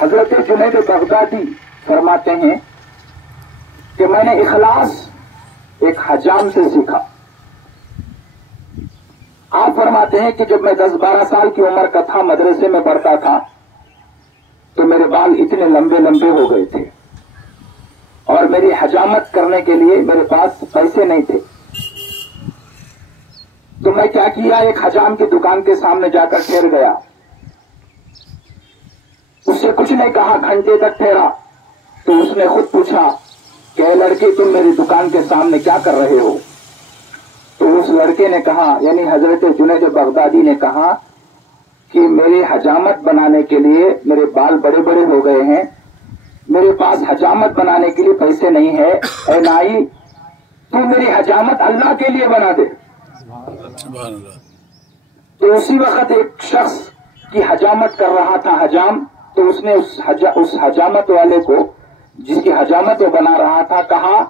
حضرت جنید بغدادی فرماتے ہیں کہ میں نے اخلاص ایک حجام سے سیکھا. آپ فرماتے ہیں کہ جب میں 10-12 سال کی عمر کا تھا، مدرسے میں پڑھتا تھا، تو میرے بال اتنے لمبے لمبے ہو گئے تھے اور میری حجامت کرنے کے لیے میرے پاس پیسے نہیں تھے. تو میں کیا کیا، ایک حجام کی دکان کے سامنے جا کر ٹھہر گیا. اس سے کچھ نہیں کہا، گھنٹے تک ٹھہرا. تو اس نے خود پوچھا کہ اے لڑکے، تم میری دکان کے سامنے کیا کر رہے ہو؟ تو اس لڑکے نے کہا، یعنی حضرت جنید بغدادی نے کہا کہ میری حجامت بنانے کے لیے میرے بال بڑے بڑے ہو گئے ہیں، میرے پاس حجامت بنانے کے لیے پیسے نہیں ہے. اے نائی، تو میری حجامت اللہ کے لیے بنا دے. تو اسی وقت ایک شخص کی حجامت کر رہا تھا حجام. تو اس نے اس حجامت والے کو، جس کی حجامت وہ بنا رہا تھا، کہا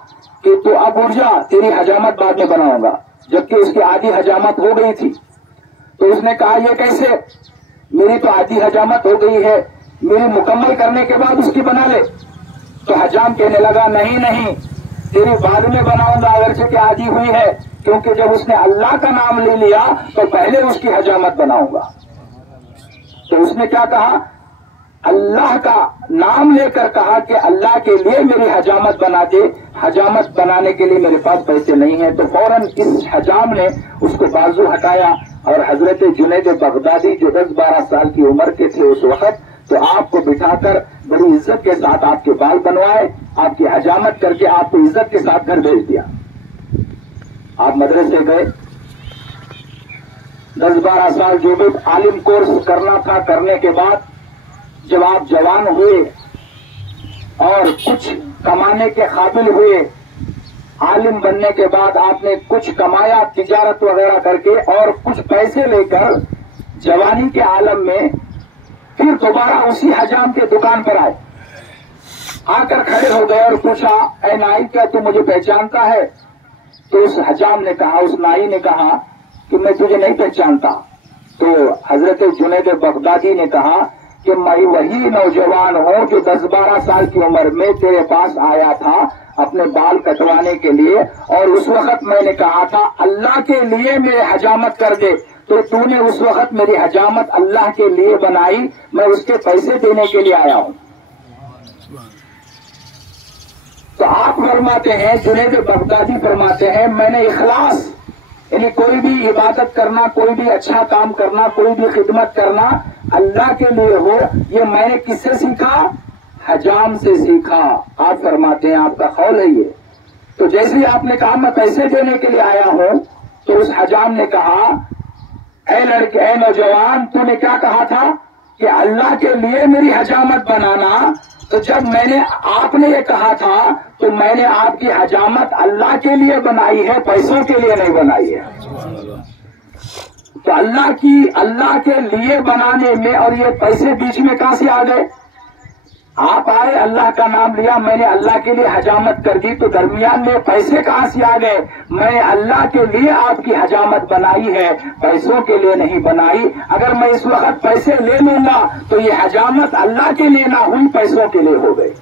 کہ تو اب اٹھ جا، تیری حجامت بعد میں بناؤں گا، جبکہ اس کی آدھی حجامت ہو گئی تھی. تو اس نے کہا یہ کیسے، میری تو آدھی حجامت ہو گئی ہے، میری مکمل کرنے کے بعد اس کی بنا لے. تو حجام کہنے لگا نہیں، تیری بعد میں بناؤں گا اگرچہ کہ آدھی ہوئی ہے، کیونکہ جب اس نے اللہ کا نام لے لیا تو پہلے اس کی حجامت بناؤں گا. تو اس نے کیا کہا، اللہ کا نام لے کر کہا کہ اللہ کے لیے میری حجامت بنا دے. حجامت بنانے کے لیے میرے پاس پیسے نہیں ہیں. تو فوراً اس حجام نے اس کو بازو ہٹایا اور حضرت جنید بغدادی جو 10-12 سال کی عمر کے تھے اس وقت، تو آپ کو بٹھا کر بڑی عزت کے ساتھ آپ کے بال بنوائے، آپ کی حجامت کر کے آپ کو عزت کے ساتھ گھر بھیج دیا. آپ مدرسے گئے، 10-12 سال جو بھی عالم کورس کرنا تھا کرنے کے بعد جب آپ جوان ہوئے اور کچھ کمانے کے قابل ہوئے، عالم بننے کے بعد آپ نے کچھ کمایا تجارت وغیرہ کر کے اور کچھ پیسے لے کر جوانی کے عالم میں پھر دوبارہ اسی حجام کے دکان پر آئے. آ کر کھڑے ہو گئے اور پوچھا، اے نائی، کیا تو مجھے پہچانتا ہے؟ تو اس حجام نے کہا، اس نائی نے کہا کہ میں تجھے نہیں پہچانتا. تو حضرت جنید بغدادی نے کہا کہ میں وہی نوجوان ہوں جو 10-12 سال کی عمر میں تیرے پاس آیا تھا اپنے بال کٹوانے کے لیے، اور اس وقت میں نے کہا تھا اللہ کے لیے میرے حجامت کر دے. تو نے اس وقت میری حجامت اللہ کے لیے بنائی، میں اس کے پیسے دینے کے لیے آیا ہوں. تو آپ فرماتے ہیں، جنید بغدادی فرماتے ہیں، میں نے اخلاص، یعنی کوئی بھی عبادت کرنا، کوئی بھی اچھا کام کرنا، کوئی بھی خدمت کرنا اللہ کے لیے ہو، یہ میں نے کس سے سیکھا؟ حجام سے سیکھا. آپ فرماتے ہیں، آپ کا قول ہے یہ. تو جیسے ہی آپ نے کہا میں پیسے دینے کے لیے آیا ہوں، تو اس حجام نے کہا، اے لڑکے، اے نوجوان، تو نے کیا کہا تھا کہ اللہ کے لیے میری حجامت بنانا. تو جب آپ نے یہ کہا تھا تو میں نے آپ کی حجامت اللہ کے لیے بنائی ہے، پیسوں کے لیے نہیں بنائی ہے. تو اللہ کے لیے بنانے میں اور یہ پیسے بیچ میں کہاں سے آ گئے؟ آپ آئے، اللہ کا نام لیا، میں نے اللہ کے لیے حجامت کر دی، تو درمیان میں پیسے کہاں سے آ گئے؟ میں نے اللہ کے لیے آپ کی حجامت بنائی ہے، پیسوں کے لیے نہیں بنائی. اگر میں اس وقت پیسے لے لوں گا تو یہ حجامت اللہ کے لیے نہ ہوئی، پیسوں کے لیے ہو گئی.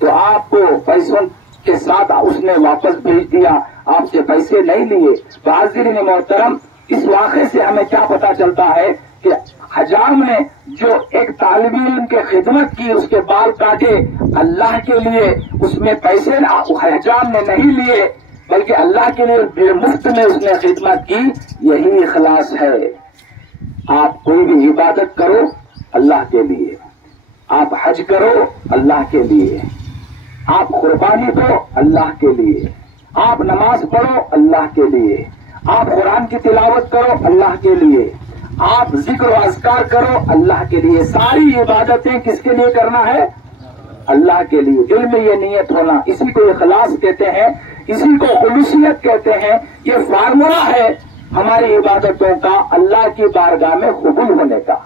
تو آپ کو پیسوں کے ساتھ اس نے واپس بھیج دیا، آپ سے پیسے نہیں لیے. تو حاضرین محترم، اس واقعے سے ہمیں کیا پتا چلتا ہے کہ حجام نے جو ایک طالب علم کی خدمت کی، اس کے بال کاٹے اللہ کے لیے، اس میں پیسے حجام نے نہیں لیے بلکہ اللہ کے لیے بے مفت میں اس نے خدمت کی. یہی اخلاص ہے. آپ کوئی بھی عبادت کرو اللہ کے لیے، آپ حج کرو اللہ کے لیے، آپ قربانی دو اللہ کے لیے، آپ نماز پڑھو اللہ کے لیے، آپ قرآن کی تلاوت کرو اللہ کے لیے، آپ ذکر و اذکار کرو اللہ کے لیے. ساری عبادتیں کس کے لیے کرنا ہے؟ اللہ کے لیے. دل میں یہ نیت ہونا، اسی کو اخلاص کہتے ہیں، اسی کو خلوصیت کہتے ہیں. یہ فارمولا ہے ہماری عبادتوں کا اللہ کی بارگاہ میں قبول ہونے کا.